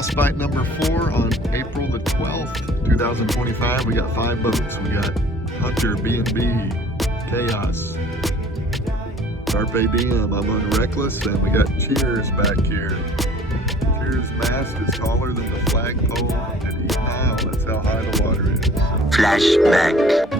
Frostbite number 4 on April the 12th, 2025. We got 5 boats. We got Hunter, B&B, Chaos, Carpe Diem, I'm on Reckless, and we got Cheers back here. Cheers mast is taller than the flagpole at Eat Now. That's how high the water is. Flashback.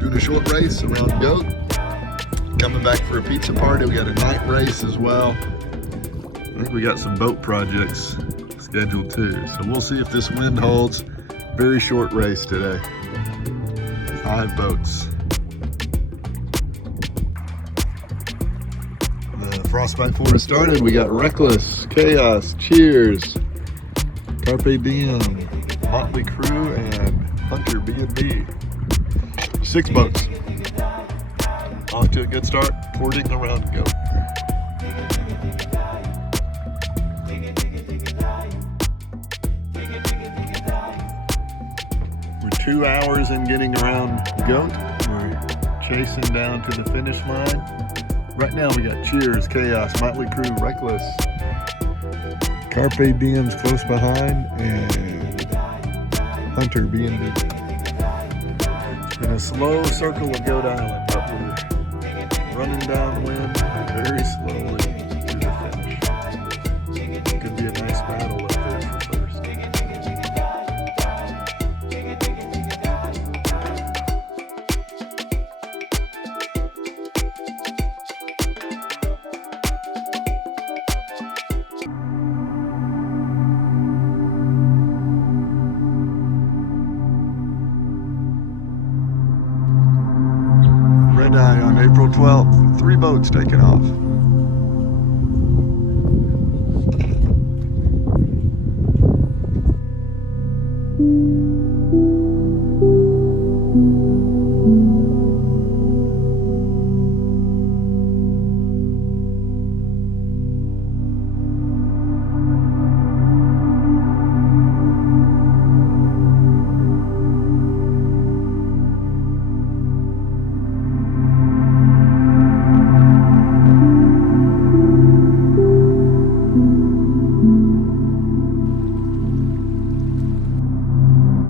Doing a short race around Goat. Coming back for a pizza party. We got a night race as well. I think we got some boat projects scheduled too. So we'll see if this wind holds. Very short race today. 5 boats. The Frostbite 4 has started. We got Reckless, Chaos, Cheers, Carpe Diem, Motley Crew, and Hunter B&B. 6 boats. Off to a good start, porting around Goat. We're 2 hours in getting around Goat. We're chasing down to the finish line. Right now we got Cheers, Chaos, Motley Crew, Reckless, Carpe Diem's close behind, and Hunter B&B. In a slow circle of Goat Island, but we're running downwind very slowly to the finish. Could be a nice battle up there for first. Redeye on April 12th, 3 boats taking off.